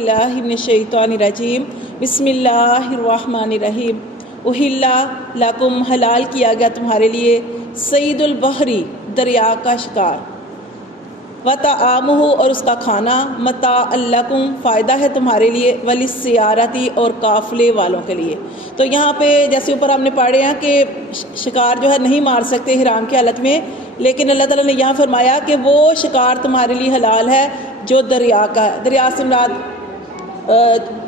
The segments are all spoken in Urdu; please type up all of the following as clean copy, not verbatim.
اللہ من الشیطان الرجیم بسم اللہ الرحمن الرحیم احلا لکم حلال کیا گیا تمہارے لیے صید البحری دریا کا شکار وطعامہ اور اس کا کھانا متاع لکم فائدہ ہے تمہارے لیے وللسیارتی اور قافلے والوں کے لیے۔ تو یہاں پہ جیسے اوپر ہم نے پڑھے ہیں کہ شکار جو ہے نہیں مار سکتے احرام کی حالت میں، لیکن اللہ تعالیٰ نے یہاں فرمایا کہ وہ شکار تمہارے لیے حلال ہے جو دریا کا ہے۔ دریا سے مراد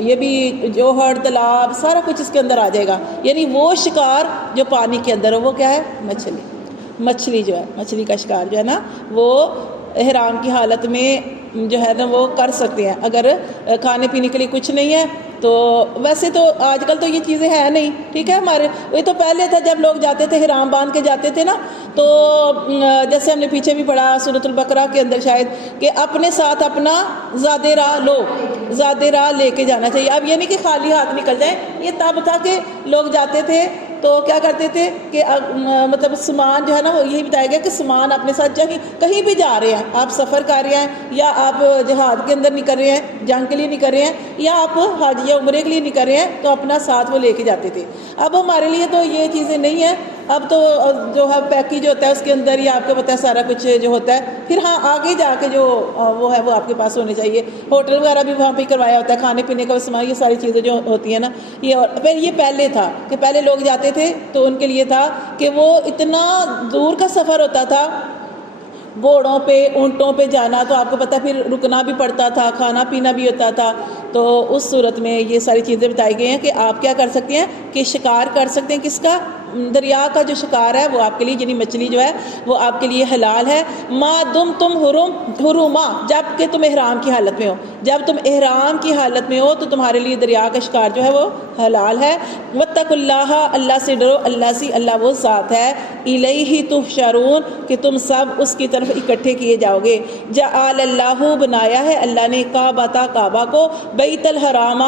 یہ بھی جوہر تالاب سارا کچھ اس کے اندر آ جائے گا، یعنی وہ شکار جو پانی کے اندر ہو، وہ کیا ہے؟ مچھلی جو ہے، مچھلی کا شکار جو ہے نا، وہ احرام کی حالت میں جو ہے نا وہ کر سکتے ہیں۔ اگر کھانے پینے کے لیے کچھ نہیں ہے تو ویسے تو آج کل تو یہ چیزیں ہیں نہیں، ٹھیک ہے، ہمارے یہ تو پہلے تھا جب لوگ جاتے تھے احرام باندھ کے جاتے تھے نا، تو جیسے ہم نے پیچھے بھی پڑھا سورۃ البقرہ کے اندر شاید کہ اپنے ساتھ اپنا زاد راہ لے کے جانا چاہیے۔ اب یہ نہیں کہ خالی ہاتھ نکل جائیں، یہ تب تھا کہ لوگ جاتے تھے تو کیا کرتے تھے کہ مطلب سامان جو ہے نا وہ یہی بتایا گیا کہ سامان اپنے ساتھ کہیں بھی جا رہے ہیں، آپ سفر کر رہے ہیں یا آپ جہاد کے اندر نکل رہے ہیں، جنگ کے لیے نکل رہے ہیں، یا آپ حج یا عمرے کے لیے نکل رہے ہیں، تو اپنا ساتھ وہ لے کے جاتے تھے۔ اب ہمارے لیے تو یہ چیزیں نہیں ہیں، اب تو جو ہے پیکیج ہوتا ہے اس کے اندر ہی آپ کو پتہ ہے سارا کچھ جو ہوتا ہے، پھر ہاں آگے جا کے جو وہ ہے وہ آپ کے پاس ہونے چاہیے۔ ہوٹل وغیرہ بھی وہاں پہ کروایا ہوتا ہے، کھانے پینے کا سامان، یہ ساری چیزیں جو ہوتی ہیں نا، یہ پہلے تھا کہ پہلے لوگ جاتے تھے تو ان کے لیے تھا کہ وہ اتنا دور کا سفر ہوتا تھا، گھوڑوں پہ اونٹوں پہ جانا، تو آپ کو پتہ پھر رکنا بھی پڑتا تھا، کھانا پینا بھی ہوتا تھا۔ تو اس صورت میں یہ ساری چیزیں بتائی گئی ہیں کہ آپ کیا کر سکتے ہیں کہ شکار کر سکتے ہیں، کس کا؟ دریا کا جو شکار ہے وہ آپ کے لیے، یعنی مچھلی جو ہے وہ آپ کے لیے حلال ہے۔ ما دم تم حرما، جب کہ تم احرام کی حالت میں ہو، جب تم احرام کی حالت میں ہو تو تمہارے لیے دریا کا شکار جو ہے وہ حلال ہے۔ واتقوا اللہ، اللہ سے ڈرو، اللہ وہ ذات ہے، الیہ تحشرون، کہ تم سب اس کی طرف اکٹھے کیے جاؤ گے۔ جعل اللہ، بنایا ہے اللہ نے، کعبہ کو، بیت الحرام،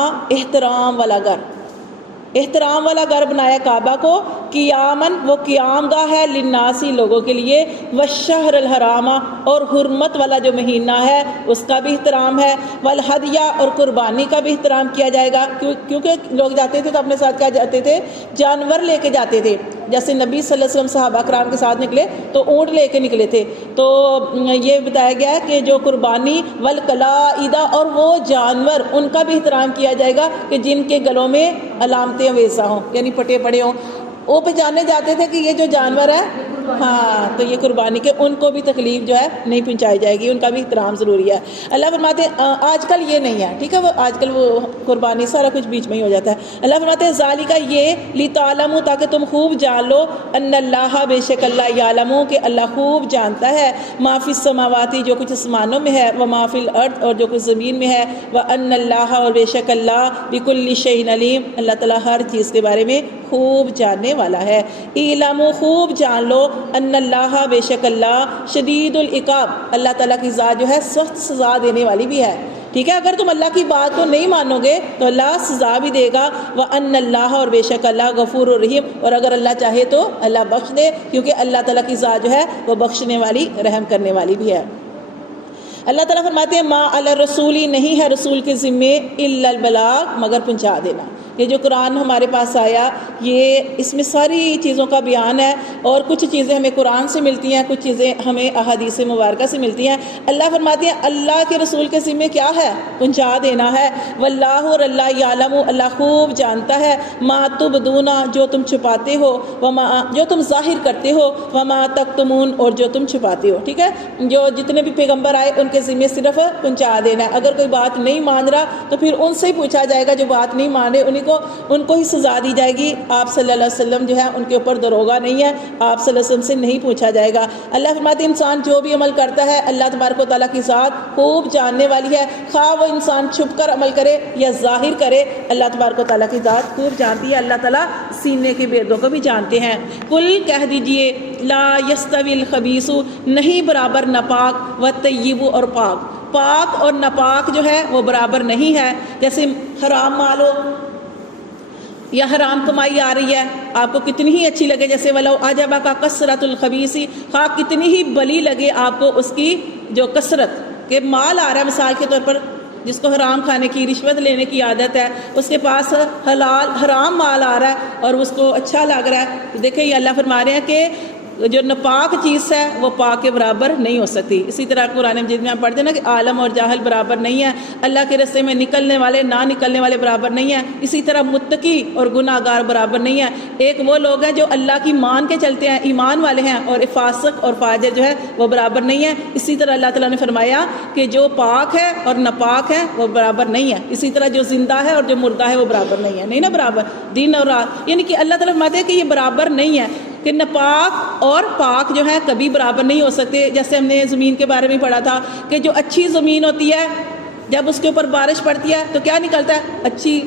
احترام والا گھر بنایا کعبہ کو، قیاماً، وہ قیام گاہ ہے، للناسی، لوگوں کے لیے، والشہر الحرام، اور حرمت والا جو مہینہ ہے اس کا بھی احترام ہے، والہدیہ، اور قربانی کا بھی احترام کیا جائے گا، کیونکہ لوگ جاتے تھے تو اپنے ساتھ کیا جاتے تھے؟ جانور لے کے جاتے تھے۔ جیسے نبی صلی اللہ علیہ وسلم صحابہ کرام کے ساتھ نکلے تو اونٹ لے کے نکلے تھے، تو یہ بتایا گیا ہے کہ جو قربانی والقلائد، اور وہ جانور ان کا بھی احترام کیا جائے گا کہ جن کے گلوں میں علامتیں ویسا ہوں، یعنی پٹے پڑے ہوں، وہ پہچانے جاتے تھے کہ یہ جو جانور ہے، ہاں، تو یہ قربانی کے ان کو بھی تکلیف جو ہے نہیں پہنچائی جائے گی، ان کا بھی احترام ضروری ہے۔ اللہ فرماتے ہیں آج کل یہ نہیں ہے، ٹھیک ہے، وہ آج کل وہ قربانی سارا کچھ بیچ میں ہی ہو جاتا ہے۔ اللہ فرماتے ہیں ذالک، یہ لتعلموا، تاکہ تم خوب جان لو، ان اللہ، بے شک اللہ، یعلم، کہ اللہ خوب جانتا ہے، ما فی السماوات، جو کچھ آسمانوں میں ہے، وما فی الارض، اور جو کچھ زمین میں ہے، وان اللہ، اور بے شک اللہ، بکل شیء علیم، اللہ تعالیٰ ہر چیز کے بارے میں خوب جاننے والا ہے۔ اعلموا، خوب جان لو، ان اللہ، بے شک اللہ، شدید العقاب، اللہ تعالیٰ کی ذات جو ہے سخت سزا دینے والی بھی ہے، ٹھیک ہے۔ اگر تم اللہ کی بات کو نہیں مانو گے تو اللہ سزا بھی دے گا، وَأَنَّ اللَّهَ، اور بے شک اللہ، غفور الرحیم، اور اگر اللہ چاہے تو اللہ بخش دے، کیونکہ اللہ تعالیٰ کی ذات جو ہے وہ بخشنے والی، رحم کرنے والی بھی ہے۔ اللہ تعالیٰ فرماتے ہیں ما علی الرسول، نہیں ہے رسول کے ذمے، الا البلاغ، مگر پہنچا دینا۔ یہ جو قرآن ہمارے پاس آیا، یہ اس میں ساری چیزوں کا بیان ہے، اور کچھ چیزیں ہمیں قرآن سے ملتی ہیں، کچھ چیزیں ہمیں احادیث مبارکہ سے ملتی ہیں۔ اللہ فرماتے ہیں اللہ کے رسول کے ذمے کیا ہے؟ پہنچا دینا ہے۔ واللہ، اور اللہ، یعلم، اللہ خوب جانتا ہے، ما تبدون، جو تم چھپاتے ہو، وما، جو تم ظاہر کرتے ہو، وما تکتمون، اور جو تم چھپاتے ہو، ٹھیک ہے۔ جو جتنے بھی پیغمبر آئے ان کے ذمے صرف پہنچا دینا ہے۔ اگر کوئی بات نہیں مان رہا تو پھر ان سے ہی پوچھا جائے گا، جو بات نہیں مان رہے ان کو ہی سزا دی جائے گی۔ آپ صلی اللہ علیہ وسلم جو ہے ان کے اوپر دروغہ نہیں ہے، آپ صلی اللہ علیہ وسلم سے نہیں پوچھا جائے گا۔ اللہ فرماتے ہیں انسان جو بھی عمل کرتا ہے اللہ تبارک و تعالیٰ کی ذات خوب جاننے والی ہے، خواہ وہ انسان چھپ کر عمل کرے یا ظاہر کرے، اللہ تبارک و تعالیٰ کی ذات خوب جانتی ہے۔ اللہ تعالیٰ سینے کے بیدوں کو بھی جانتے ہیں۔ قل، کہہ دیجئے، لا یستوی الخبیث، نہیں برابر ناپاک، والطیب، اور پاک اور ناپاک جو ہے وہ برابر نہیں ہے۔ جیسے حرام مال ہو یا حرام کمائی آ رہی ہے، آپ کو کتنی ہی اچھی لگے، جیسے وَلَوْ أَعْجَبَكَ كَثْرَةُ الْخَبِيثِ، خواہ کتنی ہی بلی لگے آپ کو اس کی جو کثرت، کہ مال آ رہا ہے مثال کے طور پر جس کو حرام کھانے کی، رشوت لینے کی عادت ہے، اس کے پاس حرام مال آ رہا ہے اور اس کو اچھا لگ رہا ہے، دیکھیں یہ اللہ فرما رہے ہیں کہ جو ناپاک چیز ہے وہ پاک کے برابر نہیں ہو سکتی۔ اسی طرح قرآن مجید میں ہم پڑھتے ہیں نا کہ عالم اور جاہل برابر نہیں ہے، اللہ کے راستے میں نکلنے والے نہ نکلنے والے برابر نہیں ہیں، اسی طرح متقی اور گناہ گار برابر نہیں ہیں۔ ایک وہ لوگ ہیں جو اللہ کی مان کے چلتے ہیں، ایمان والے ہیں، اور فاسق اور فاجر جو ہے وہ برابر نہیں ہے۔ اسی طرح اللہ تعالیٰ نے فرمایا کہ جو پاک ہے اور ناپاک ہے وہ برابر نہیں ہے، اسی طرح جو زندہ ہے اور جو مردہ ہے وہ برابر نہیں ہے، نہیں نا برابر، دن اور رات، یعنی کہ اللہ تعالیٰ فرماتے ہیں کہ یہ برابر نہیں ہے، کہ ناپاک اور پاک جو ہے کبھی برابر نہیں ہو سکتے۔ جیسے ہم نے زمین کے بارے میں پڑھا تھا کہ جو اچھی زمین ہوتی ہے جب اس کے اوپر بارش پڑتی ہے تو کیا نکلتا ہے؟ اچھی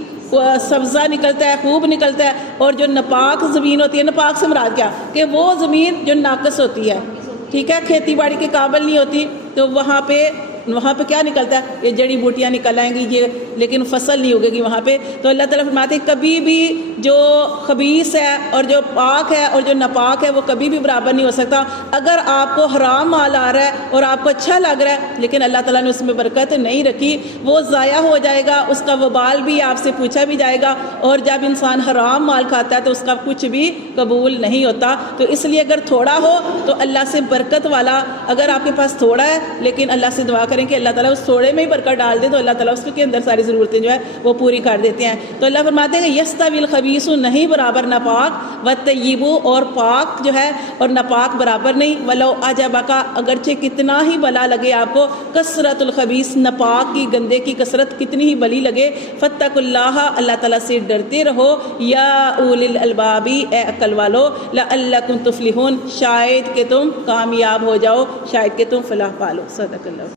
سبزہ نکلتا ہے، خوب نکلتا ہے، اور جو ناپاک زمین ہوتی ہے، ناپاک سے مراد کیا کہ وہ زمین جو ناقص ہوتی ہے، ٹھیک ہے، کھیتی باڑی کے قابل نہیں ہوتی، تو وہاں پہ کیا نکلتا ہے؟ یہ جڑی بوٹیاں نکل آئیں گی یہ، لیکن فصل نہیں ہوگی وہاں پہ۔ تو اللہ تعالیٰ فرماتے ہیں کبھی بھی جو خبیث ہے اور جو پاک ہے اور جو ناپاک ہے وہ کبھی بھی برابر نہیں ہو سکتا۔ اگر آپ کو حرام مال آ رہا ہے اور آپ کو اچھا لگ رہا ہے لیکن اللہ تعالیٰ نے اس میں برکت نہیں رکھی، وہ ضائع ہو جائے گا، اس کا وبال بھی آپ سے پوچھا بھی جائے گا، اور جب انسان حرام مال کھاتا ہے تو اس کا کچھ بھی قبول نہیں ہوتا۔ تو اس لیے اگر تھوڑا ہو تو اللہ سے برکت والا، اگر آپ کے پاس تھوڑا ہے لیکن اللہ سے دعا کہ اللہ تعالیٰ اس تھوڑے میں ہی برکت ڈال دے تو اللہ تعالیٰ اس کے اندر ساری ضرورتیں جو ہے وہ پوری کر دیتے ہیں۔ تو اللہ فرماتے ہیں کہ یستوی الخبیث، نہیں برابر ناپاک، والطیب، اور پاک جو ہے اور ناپاک برابر نہیں، ولو اعجبک، اگرچہ کتنا ہی بلا لگے آپ کو، کثرت الخبیث، ناپاک کی گندے کی کثرت کتنی ہی بلی لگے، فاتقوا اللہ، اللہ تعالیٰ سے ڈرتے رہو، یا اولی الالباب، اے عقل والو، لعلکم تفلحون، شاید کہ تم کامیاب ہو جاؤ، شاید کہ تم فلاح پالو۔ صدق اللہ۔